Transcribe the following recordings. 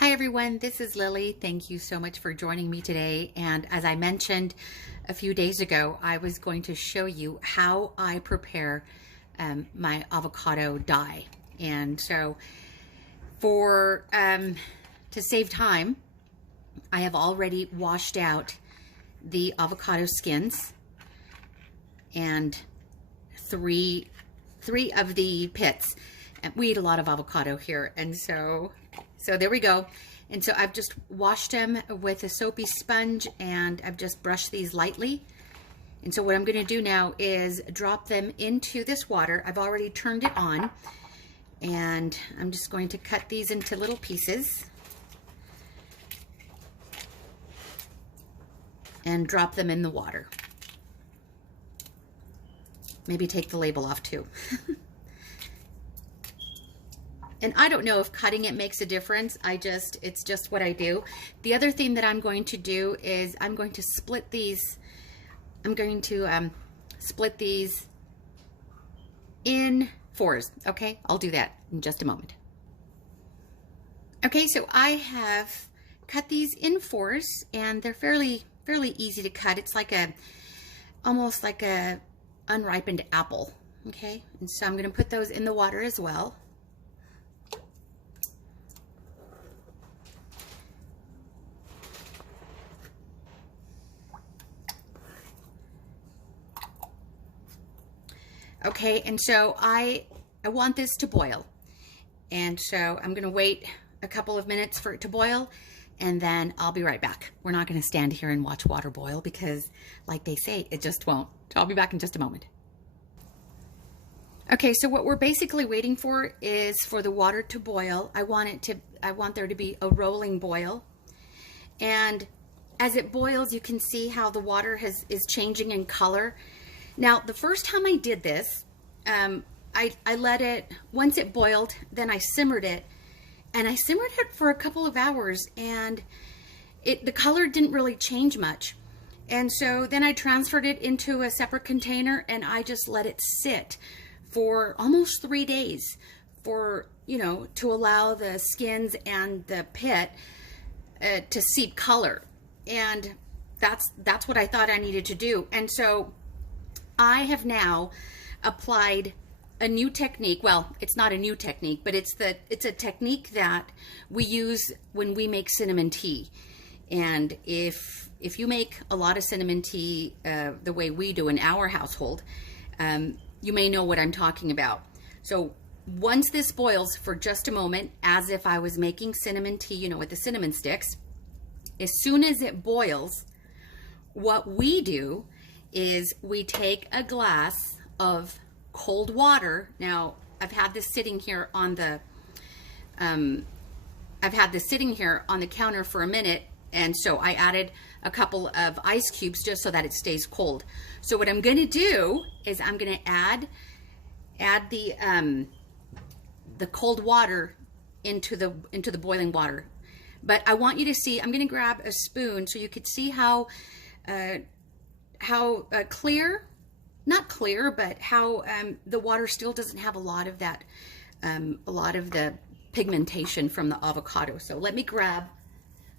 Hi everyone, this is Lily. Thank you so much for joining me today. And as I mentioned a few days ago, I was going to show you how I prepare my avocado dye. And so for to save time, I have already washed out the avocado skins and three of the pits. And we eat a lot of avocado here, and so there we go. And so I've just washed them with a soapy sponge, and I've just brushed these lightly. And so what I'm going to do now is drop them into this water. I've already turned it on, and I'm just going to cut these into little pieces and drop them in the water. Maybe take the label off too. And I don't know if cutting it makes a difference. It's just what I do. The other thing that I'm going to do is I'm going to split these. I'm going to split these in fours. Okay, I'll do that in just a moment. Okay, so I have cut these in fours, and they're fairly easy to cut. It's like almost like a unripened apple. Okay, and so I'm going to put those in the water as well. Okay, and so I want this to boil. And so I'm gonna wait a couple of minutes for it to boil, and then I'll be right back. We're not gonna stand here and watch water boil because, like they say, it just won't. So I'll be back in just a moment. Okay, so what we're basically waiting for is for the water to boil. I want there to be a rolling boil. And as it boils, you can see how the water is changing in color. Now, the first time I did this, I let it, once it boiled, then I simmered it, and I simmered it for a couple of hours, and the color didn't really change much. And so then I transferred it into a separate container, and I just let it sit for almost 3 days for, to allow the skins and the pit to seep color. And that's what I thought I needed to do. And so I have now applied a new technique. Well, it's not a new technique, but it's a technique that we use when we make cinnamon tea. And if you make a lot of cinnamon tea the way we do in our household, you may know what I'm talking about. So once this boils for just a moment, as if I was making cinnamon tea, with the cinnamon sticks, as soon as it boils, what we do is we take a glass of cold water. Now, I've had this sitting here on the counter for a minute, and so I added a couple of ice cubes just so that it stays cold. So what I'm going to do is I'm going to add the cold water into the boiling water. But I want you to see. I'm going to grab a spoon so you could see how clear, not clear, but how the water still doesn't have a lot of that, a lot of the pigmentation from the avocado. So let me grab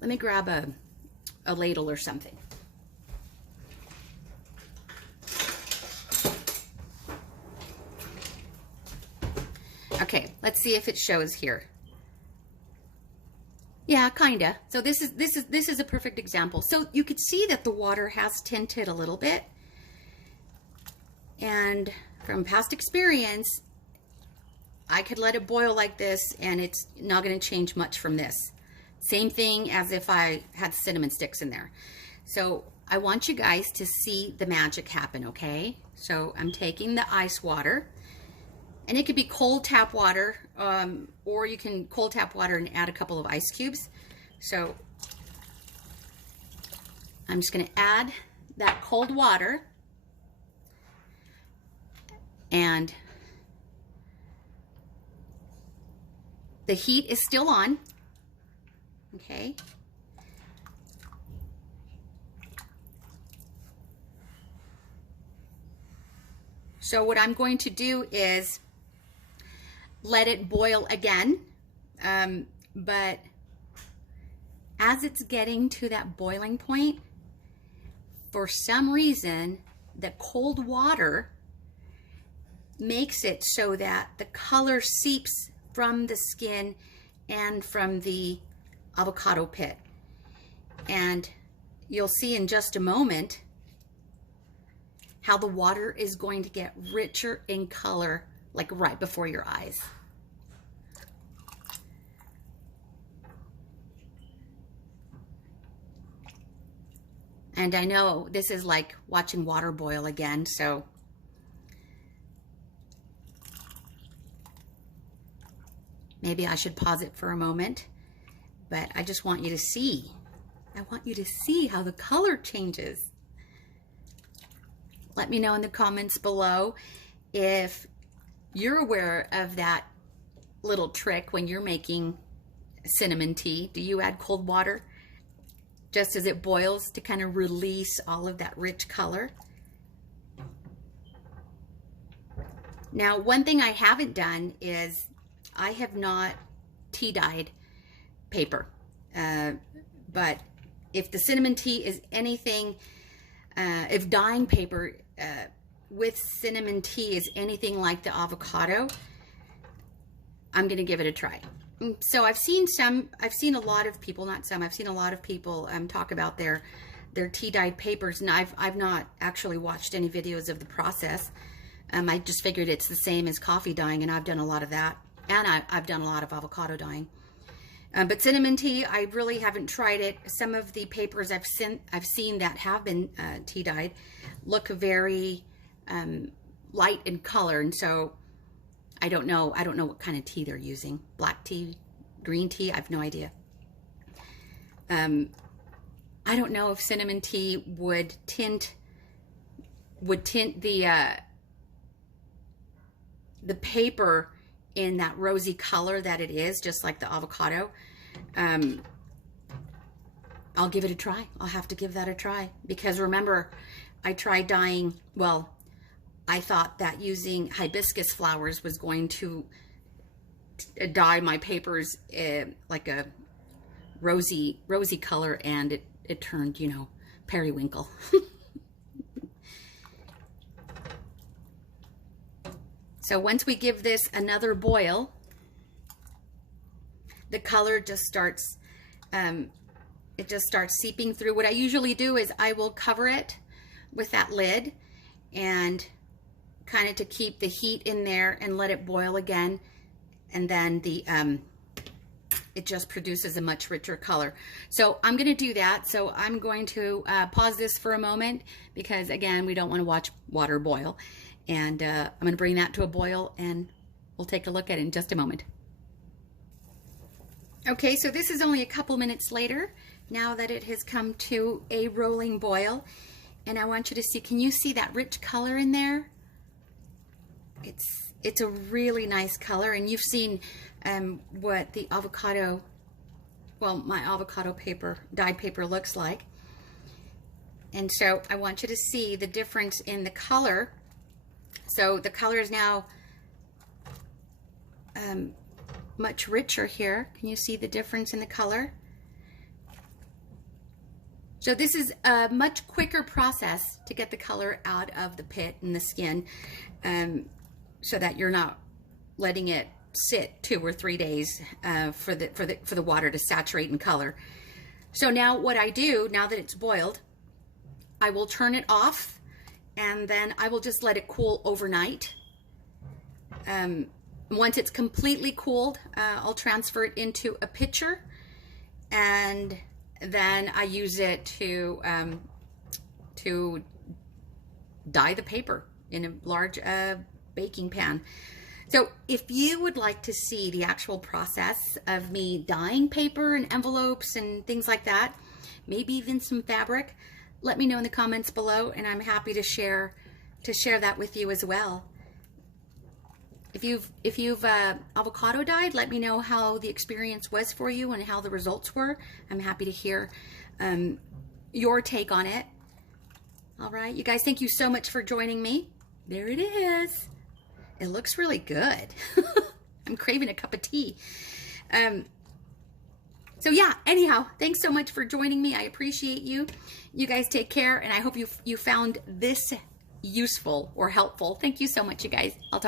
a ladle or something. Okay, let's see if it shows here. Yeah, kinda. So this is a perfect example. So you could see that the water has tinted a little bit. And from past experience, I could let it boil like this, and it's not going to change much from this. Same thing as if I had cinnamon sticks in there. So I want you guys to see the magic happen, okay? So I'm taking the ice water, and it could be cold tap water, or you can cold tap water and add a couple of ice cubes. So I'm just going to add that cold water, and the heat is still on, okay? So what I'm going to do is let it boil again, but as it's getting to that boiling point, for some reason, the cold water makes it so that the color seeps from the skin and from the avocado pit. And you'll see in just a moment how the water is going to get richer in color, like right before your eyes. And I know this is like watching water boil again, so maybe I should pause it for a moment, but I just want you to see. I want you to see how the color changes. Let me know in the comments below if you're aware of that little trick when you're making cinnamon tea. Do you add cold water just as it boils to kind of release all of that rich color? Now, one thing I haven't done is I have not tea dyed paper, but if the cinnamon tea is anything, if dyeing paper with cinnamon tea is anything like the avocado, I'm gonna give it a try. So I've seen a lot of people, not some, I've seen a lot of people talk about their tea dyed papers, and I've not actually watched any videos of the process. I just figured it's the same as coffee dyeing, and I've done a lot of that, and I've done a lot of avocado dyeing. But cinnamon tea, I really haven't tried it. Some of the papers I've seen that have been tea dyed look very light in color, and so I don't know what kind of tea they're using. Black tea, green tea, I have no idea. I don't know if cinnamon tea would tint the paper in that rosy color that it is, just like the avocado. I'll give it a try. I'll have to give that a try, because remember, I tried dyeing, well, I thought that using hibiscus flowers was going to dye my papers like a rosy color, and it turned, you know, periwinkle. So once we give this another boil, the color just starts, it just starts seeping through. What I usually do is I will cover it with that lid, and kind of to keep the heat in there and let it boil again. And then it just produces a much richer color. So I'm going to do that. So I'm going to pause this for a moment, because again, we don't want to watch water boil. And I'm going to bring that to a boil, and we'll take a look at it in just a moment. Okay, so this is only a couple minutes later, now that it has come to a rolling boil. And I want you to see, can you see that rich color in there? It's a really nice color, and you've seen what the avocado, well, my avocado paper, dyed paper looks like. And so I want you to see the difference in the color. So the color is now much richer here. Can you see the difference in the color? So this is a much quicker process to get the color out of the pit and the skin, so that you're not letting it sit 2 or 3 days for the water to saturate in color. So now what I do, now that it's boiled, I will turn it off, and then I will just let it cool overnight. Once it's completely cooled, I'll transfer it into a pitcher, and then I use it to dye the paper in a large baking pan. So if you would like to see the actual process of me dyeing paper and envelopes and things like that, maybe even some fabric, let me know in the comments below, and I'm happy to share that with you as well. If you've avocado dyed, let me know how the experience was for you and how the results were. I'm happy to hear your take on it. All right, you guys, thank you so much for joining me. There it is. It looks really good. I'm craving a cup of tea. So yeah, anyhow, thanks so much for joining me. I appreciate you. You guys take care, and I hope you found this useful or helpful. Thank you so much, you guys. I'll talk